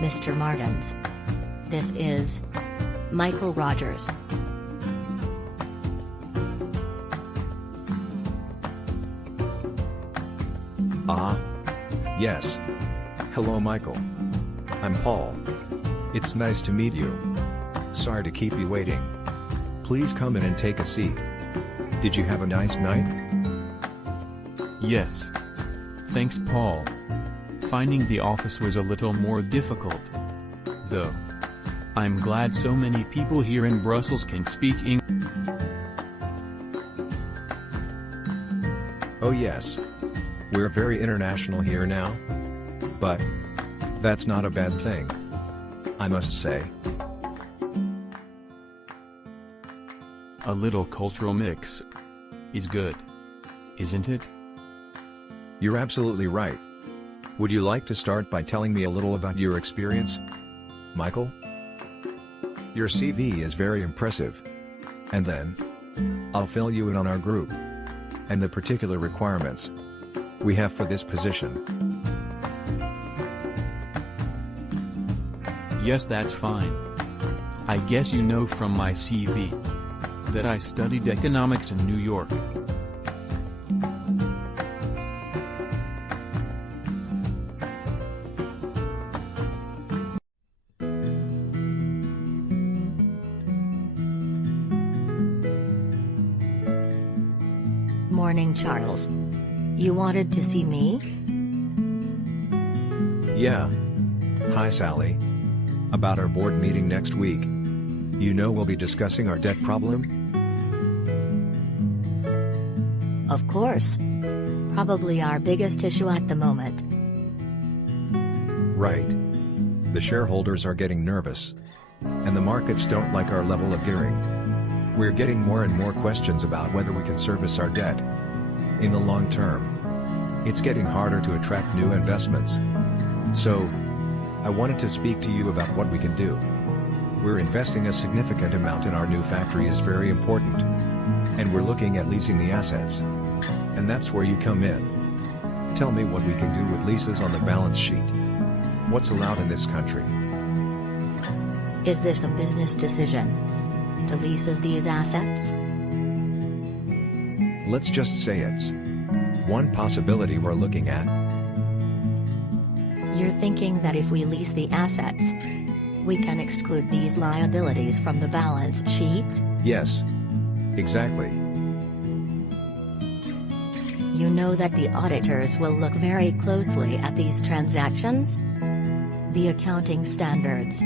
Mr. Martins. This is Michael Rogers. Yes. Hello, Michael. I'm Paul. It's nice to meet you. Sorry to keep you waiting. Please come in and take a seat. Did you have a nice night? Yes. Thanks, Paul. Finding the office was a little more difficult, though. I'm glad so many people here in Brussels can speak English. Oh yes. We're very international here now. But that's not a bad thing, I must say. A little cultural mix is good, isn't it? You're absolutely right. Would you like to start by telling me a little about your experience, Michael? Your CV is very impressive. And then I'll fill you in on our group and the particular requirements we have for this position. Yes, that's fine. I guess you know from my CV that I studied economics in New York. Morning, Charles. You wanted to see me? Yeah. Hi, Sally. About our board meeting next week. You know we'll be discussing our debt problem? Of course. Probably our biggest issue at the moment. Right. The shareholders are getting nervous. And the markets don't like our level of gearing. We're getting more and more questions about whether we can service our debt in the long term. It's getting harder to attract new investments. So, I wanted to speak to you about what we can do. We're investing a significant amount in our new factory is very important. And we're looking at leasing the assets. And that's where you come in. Tell me what we can do with leases on the balance sheet. What's allowed in this country? Is this a business decision to lease these assets? Let's just say it's one possibility we're looking at. You're thinking that if we lease the assets, we can exclude these liabilities from the balance sheet? Yes. Exactly. You know that the auditors will look very closely at these transactions? The accounting standards,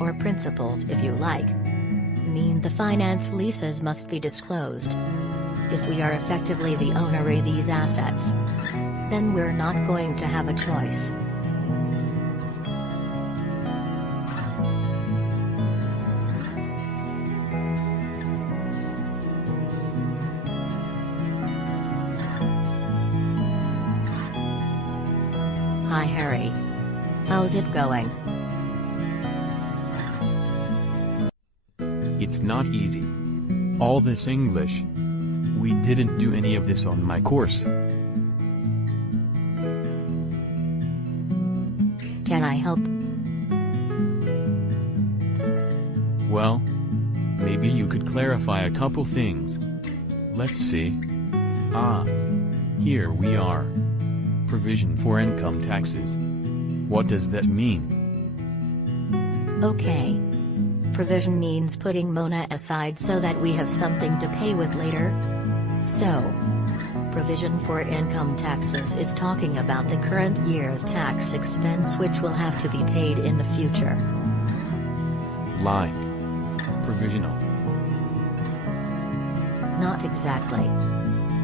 or principles if you like, mean the finance leases must be disclosed. If we are effectively the owner of these assets, then we're not going to have a choice. Hi Harry. How's it going? It's not easy. All this English. We didn't do any of this on my course. Can I help? Well, maybe you could clarify a couple things. Let's see. Here we are. Provision for income taxes. What does that mean? Okay. Provision means putting Mona aside so that we have something to pay with later. So, provision for income taxes is talking about the current year's tax expense which will have to be paid in the future. Like provisional. Not exactly.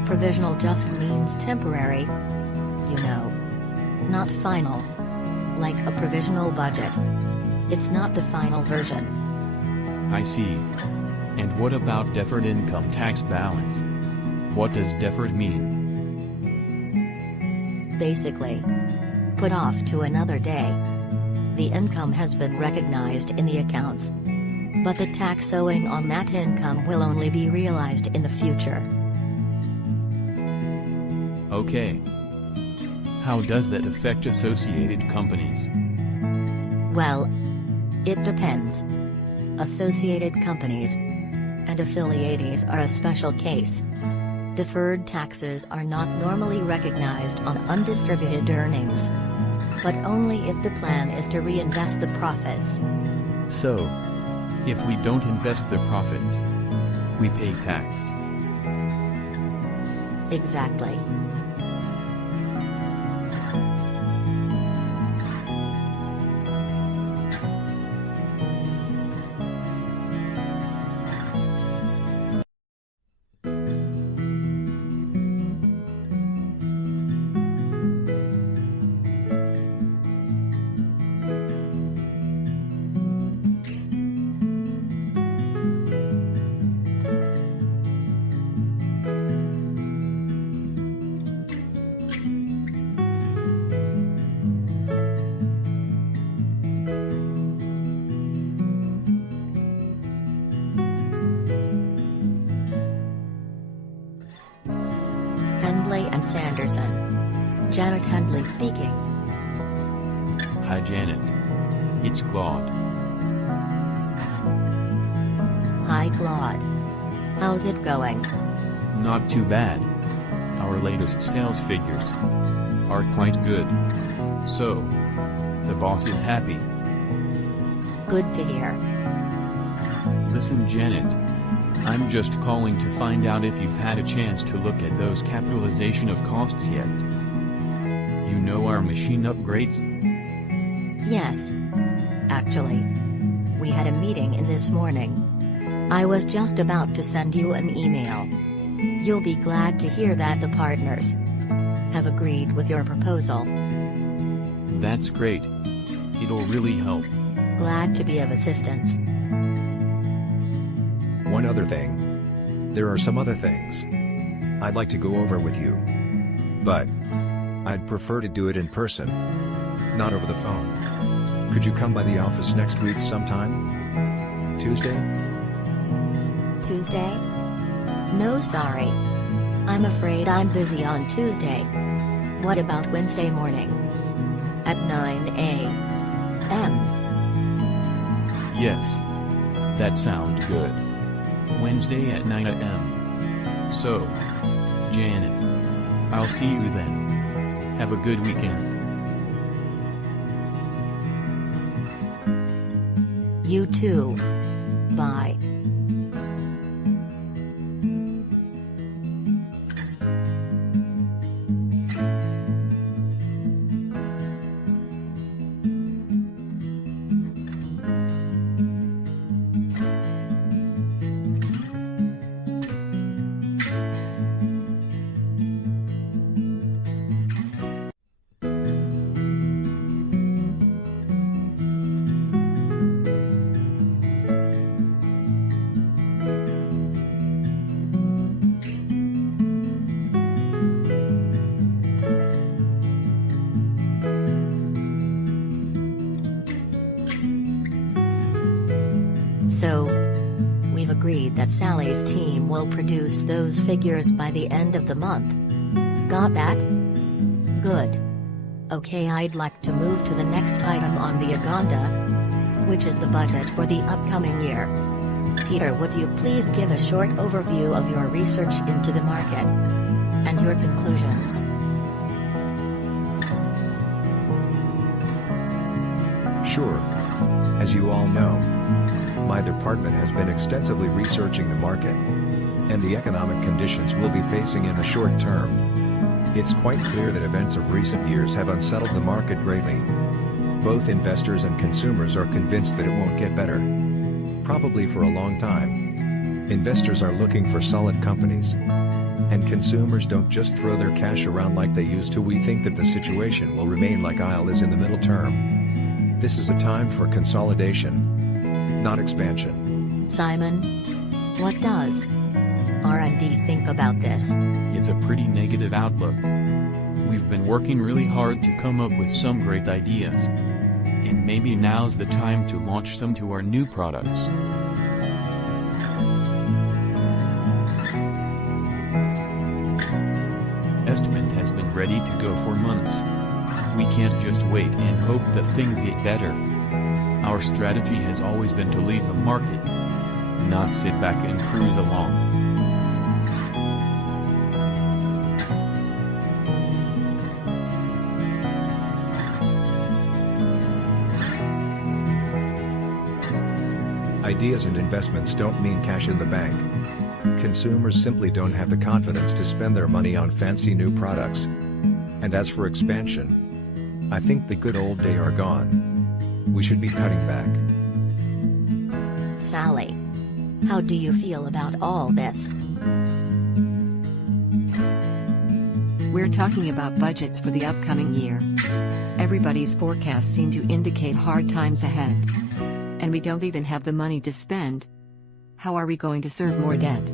Provisional just means temporary. You know. Not final. Like a provisional budget. It's not the final version. I see. And what about deferred income tax balance? What does deferred mean? Basically, put off to another day. The income has been recognized in the accounts, but the tax owing on that income will only be realized in the future. Okay. How does that affect associated companies? Well, it depends. Associated companies and affiliates are a special case. Deferred taxes are not normally recognized on undistributed earnings, but only if the plan is to reinvest the profits. So, if we don't invest the profits, we pay tax. Exactly. Hendley and Sanderson. Janet Hendley speaking. Hi Janet. It's Claude. Hi Claude. How's it going? Not too bad. Our latest sales figures are quite good. So, the boss is happy. Good to hear. Listen Janet. I'm just calling to find out if you've had a chance to look at those capitalization of costs yet. You know our machine upgrades? Yes. Actually, we had a meeting in this morning. I was just about to send you an email. You'll be glad to hear that the partners have agreed with your proposal. That's great. It'll really help. Glad to be of assistance. One other thing. There are some other things I'd like to go over with you. But I'd prefer to do it in person, not over the phone. Could you come by the office next week sometime? Tuesday? Tuesday? No sorry. I'm afraid I'm busy on Tuesday. What about Wednesday morning? At 9 a.m. Yes. That sounds good. Wednesday at 9 a.m. So, Janet, I'll see you then. Have a good weekend. You too. Bye. So, we've agreed that Sally's team will produce those figures by the end of the month. Got that? Good. Okay, I'd like to move to the next item on the agenda, which is the budget for the upcoming year. Peter, would you please give a short overview of your research into the market and your conclusions? Sure. As you all know, my department has been extensively researching the market and the economic conditions we'll be facing in the short term. It's quite clear that events of recent years have unsettled the market greatly. Both investors and consumers are convinced that it won't get better. Probably for a long time. Investors are looking for solid companies. And consumers don't just throw their cash around like they used to. We think that the situation will remain like IL is in the middle term. This is a time for consolidation, not expansion. Simon, what does R&D think about this? It's a pretty negative outlook. We've been working really hard to come up with some great ideas. And maybe now's the time to launch some to our new products. Estimate has been ready to go for months. We can't just wait and hope that things get better. Our strategy has always been to lead the market, not sit back and cruise along. Ideas and investments don't mean cash in the bank. Consumers simply don't have the confidence to spend their money on fancy new products. And as for expansion, I think the good old days are gone. We should be cutting back. Sally, how do you feel about all this? We're talking about budgets for the upcoming year. Everybody's forecasts seem to indicate hard times ahead. And we don't even have the money to spend. How are we going to serve more debt?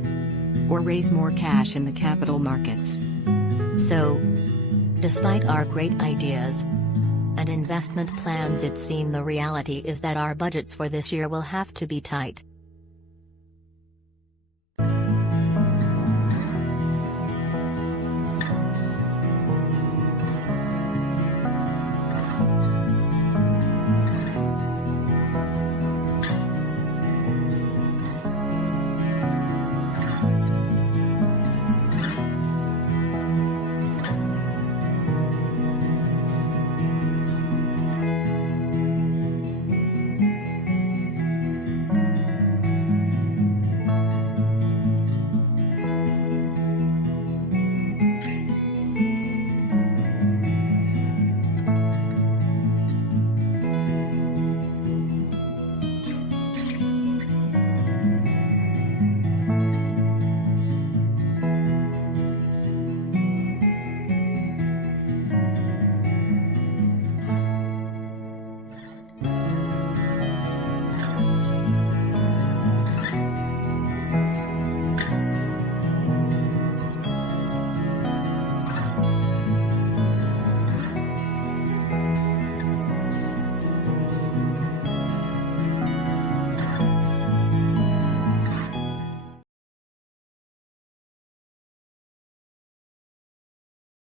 Or raise more cash in the capital markets? So, despite our great ideas and investment plans, it seems the reality is that our budgets for this year will have to be tight.